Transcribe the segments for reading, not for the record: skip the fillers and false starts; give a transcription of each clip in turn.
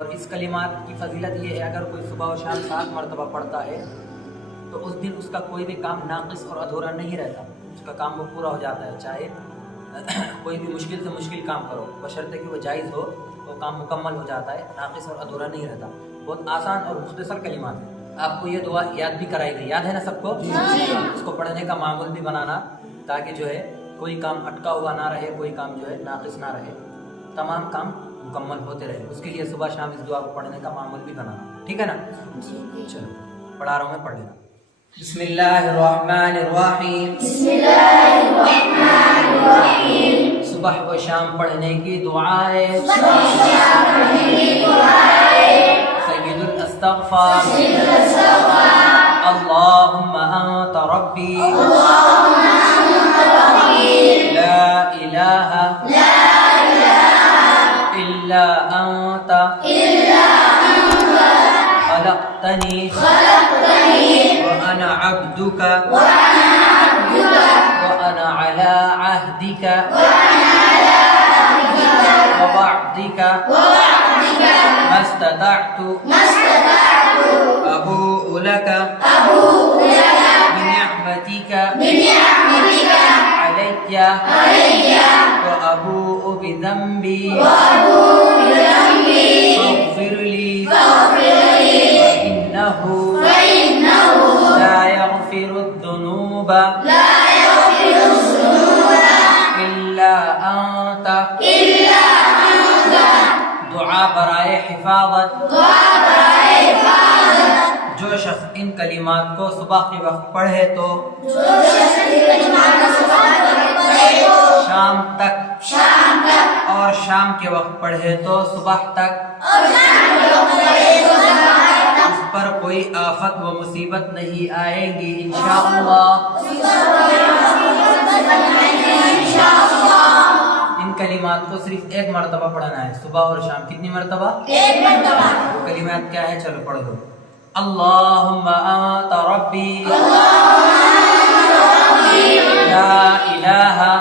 और इस कलिमात की फजीलत ये है, अगर कोई सुबह और शाम 7 मरतबा पढ़ता है तो उस दिन उसका कोई भी काम नाक़िस और अधूरा नहीं रहता, उसका काम वो पूरा हो जाता है। चाहे कोई भी मुश्किल से मुश्किल काम करो, बशर्ते कि वो जायज़ हो, वो काम मुकम्मल हो जाता है, नाक़िस और अधूरा नहीं रहता। बहुत आसान और मुख्तसर कलिमात है। आपको ये दुआ याद भी कराई गई, याद है ना सबको? इसको पढ़ने का मामूल भी बनाना, ताकि जो है कोई काम अटका हुआ ना रहे, कोई काम जो है नाक़िस ना रहे, तमाम काम मुकम्मल होते रहे। उसके लिए सुबह शाम इस दुआ को पढ़ने का मामूल भी बनाना, ठीक है ना? चलो पढ़ा रहा हूँ मैं, पढ़ लेना। बिस्मिल्लाहिर्रहमानिर्रहीम। सुबह व शाम पढ़ने की दुआएं, सय्यदुल इस्तग़फ़ार, अल्लाहुम्मा अंत रब्बी, ला इलाहा इल्ला अंता, खलक़तनी व अना अब्दुका व अना अला अहदिका व वअदिका मस्ततअतु अबूउ लका बिनिअमतिका अलैया व अबूउ बिज़ंबी फ़ग़फ़िर ली फ़इन्नहु ला यग़फ़िरुद्दुनूबा इल्ला अंता। दुआ बराए हिफाज़त। जो शख्स इन कलिमात को सुबह के वक्त पढ़े तो शाम तक, और शाम के वक्त पढ़े तो सुबह तक उस पर कोई आफत व मुसीबत नहीं आएगी इंशाअल्लाह। इन कलिमात को सिर्फ एक मरतबा पढ़ना है, सुबह और शाम। कितनी मरतबा? एक मरतबा। कलिमात क्या है, चलो पढ़ दो। अल्लाहुम्मा अंत रब्बी, ला इलाहा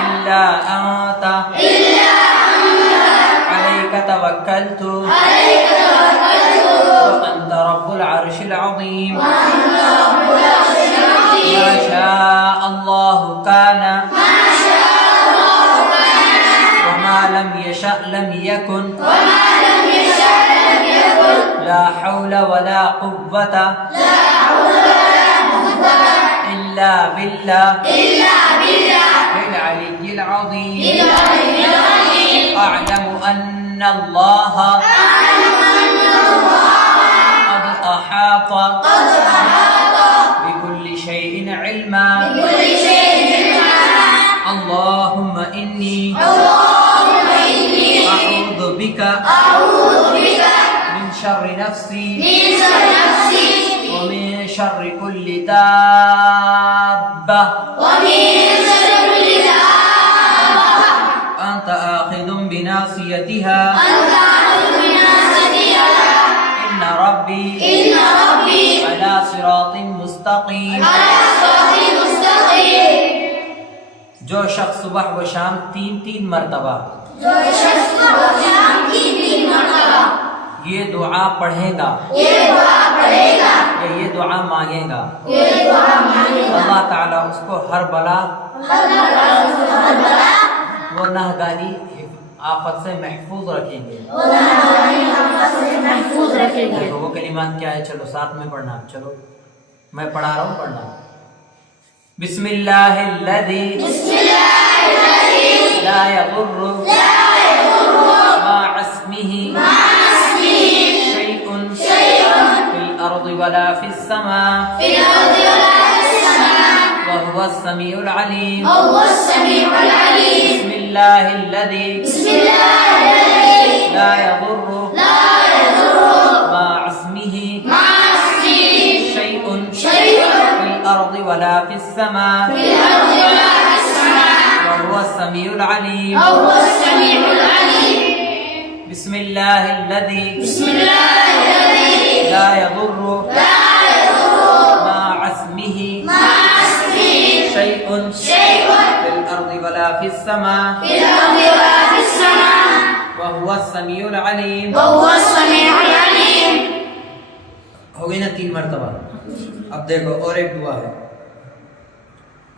इल्ला अंता, अलैका तवक्कलतु व अंता रब्बुल अर्शिल अज़ीम, मा शाअ अल्लाहु काना व मा लम यशअ लम यकुन, ला हौला वला कुव्वता इल्ला बिल्लाह अल-अलिय्यिल अज़ीम। अअलमु अन्ना अल्लाह क़द अहाता बिकुल्लि शैइन इल्मा। अल्लाहुम्मा इन्नी अऊज़ु बिका मिन शर्रि नफ्सी व मिन शर्रि कुल्ली दाब्बा अंत आखिदुम बिनासियतिहा इन्ना रब्बी अला सिरातिन मुस्तक़ीम। जो शख्स सुबह व शाम 3-3 मरतबा ये दुआ पढ़ेगा या ये दुआ मांगेगा, अल्लाह ताला उसको हर बला वो नाहगानी आफत से महफूज रखेंगे। देखो वो कलिमात क्या है, चलो साथ में पढ़ना। चलो मैं पढ़ा रहा हूँ, पढ़ना। बिस्मिल्लाहिल्लज़ी ला यदुर्रु मा अस्मिही शैउन फिल अर्दि वला फिस समा व हुवस समीउल अलीम। बिस्मिल्लाहिल्लज़ी ला यदुर्रु मा अस्मिही शैउन फिल अर्दि वला फिस समा व हुवस समीउल अलीम। बिस्मिल्लाहिल्लज़ी ला यदुर्रु मा अस्मिही शैउन फिल अर्दि वला फिस समा व वहुवस समीउल अलीम। हो गई ना 3 मरतबा। अब देखो और एक दुआ है,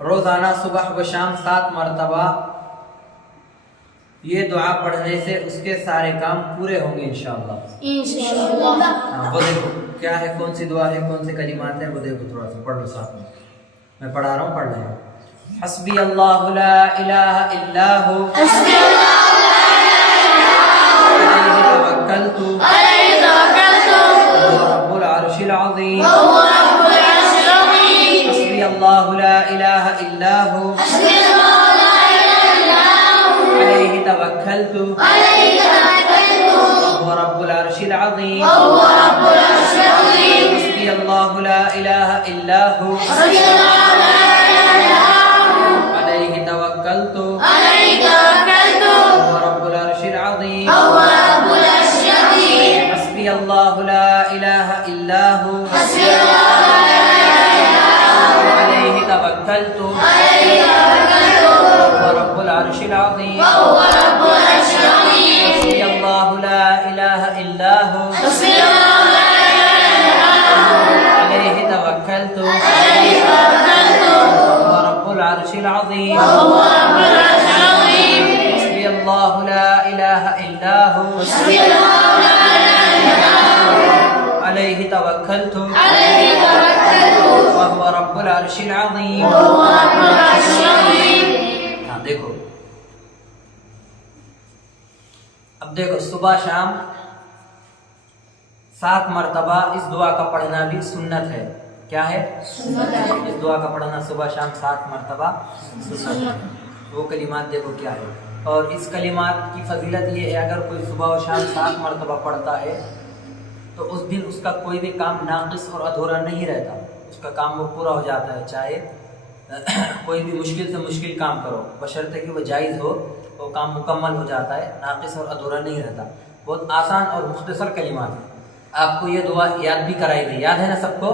रोजाना सुबह व शाम 7 मरतबा ये दुआ पढ़ने से उसके सारे काम पूरे होंगे इंशाअल्लाह। हाँ, वो देखो क्या है, कौन सी दुआ है, कौन से कलिमात है, वो देखो थोड़ा सा पढ़ लो साथ में, मैं पढ़ा रहा हूँ, पढ़ लेना। हस्बी अल्लाहु ला इलाहा इल्ला हु अलैहि तवक्कलतु वहुव रब्बुल अर्शिल अज़ीम। हस्बी अल्लाहु ला इलाहा इल्ला हु अलैहि तवक्कलतु वहुव रब्बुल अर्शिल अज़ीम। हस्बी अल्लाहु ला इलाहा इल्ला हु अलैहि तवक्कलतु वहुव रब्बुल अर्शिल अज़ीम। हस्बी अल्लाहु ला इलाहा इल्ला हु अलैहि तवक्कलतु वहुव रब्बुल अर्शिल अज़ीम। हस्बी अल्लाहु ला इलाहा इल्ला हु अलैहि तवक्कलतु वहुव रब्बुल अर्शिल अज़ीम। हस्बी अल्लाहु ला इलाहा इल्ला हु अलैहि तवक्कलतु वहुव रब्बुल अर्शिल अज़ीम। हाँ देखो, अब देखो सुबह शाम 7 मरतबा इस दुआ का पढ़ना भी सुन्नत है। क्या है? सुन्नत है। इस दुआ का पढ़ना सुबह शाम 7 मरतबा सुन्नत है। वो कलिमात देखो क्या है, और इस कलिमात की फजीलत ये है, अगर कोई सुबह और शाम 7 मरतबा पढ़ता है तो उस दिन उसका कोई भी काम नाक़िस और अधूरा नहीं रहता, उसका काम वो पूरा हो जाता है। चाहे कोई भी मुश्किल से मुश्किल काम करो, बशर्ते कि वो जायज़ हो, वो काम मुकम्मल हो जाता है, नाक़िस और अधूरा नहीं रहता। बहुत आसान और मुख्तसर कलिमात है। आपको ये दुआ याद भी कराई गई, याद है ना सबको?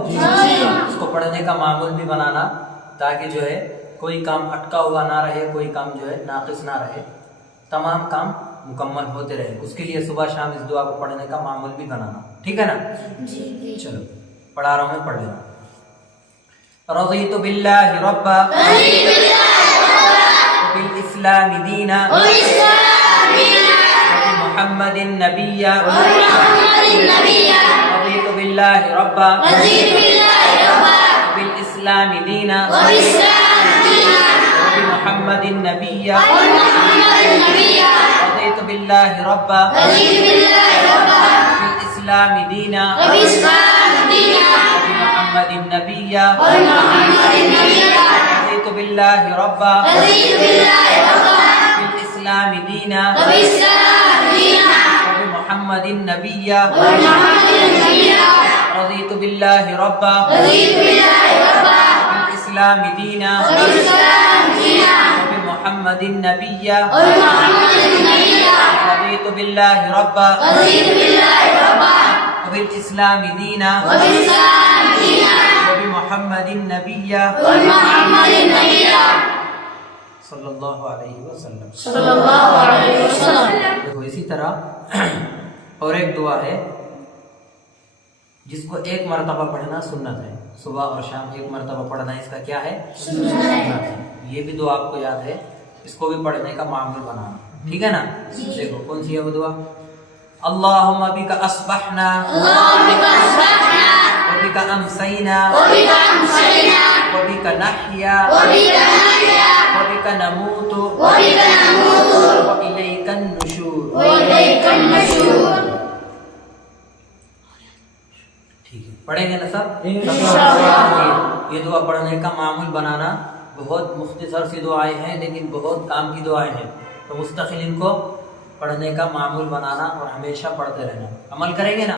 उसको पढ़ने का मामूल भी बनाना, ताकि जो है कोई काम अटका हुआ ना रहे, कोई काम जो है नाक़िस ना रहे, तमाम काम मुकम्मल होते रहे। उसके लिए सुबह शाम इस दुआ को पढ़ने का मामूल भी बनाना, ठीक है ना? चलो पढ़ा रहा हूँ मैं, पढ़ लेना। रज़ीतु बिल्लाहि रब्बा बिल इस्लामी दीना मुहम्मदिन नबिय्या। रज़ीतु बिल्लाहि रब्बा बिल इस्लामी दीना मुहम्मदिन नबिय्या। रज़ीतु बिल्लाहि रब्बा बिल इस्लामी दीना मुहम्मदिन नबिय्या। रज़ीतु बिल्लाहि रब्बा बिल इस्लामी दीना मुहम्मदिन नबिय्या। रज़ीतु बिल्लाहि रब्बा बिल इस्लामी दीना मुहम्मदिन नबिय्या। रज़ीतु बिल्लाहि रब्बा बिल इस्लामी दीना मुहम्मदिन नबिय्या सल्लल्लाहु अलैहि वसल्लम। देखो इसी तरह और एक दुआ है जिसको 1 मरतबा पढ़ना सुन्नत है। सुबह और शाम 1 मरतबा पढ़ना इसका क्या है? सुन्नत है। ये भी दुआ आपको याद है, इसको भी पढ़ने का मामूल बनाना, ठीक है ना? देखो कौन सी है वो दुआ? अल्लाहुम्मा बिका अस्बहना व बिका अमसैना व बिका नहया व बिका नमूतु व इलैकन नुशूर। ठीक है, पढ़ेंगे ना सब? ये दुआ पढ़ने का मामूल बनाना। बहुत मुख्तसर सी दुआएं हैं, लेकिन बहुत काम की दुआएं हैं, तो मुस्तकिल इनको पढ़ने का मामूल बनाना और हमेशा पढ़ते रहना। अमल करेंगे ना?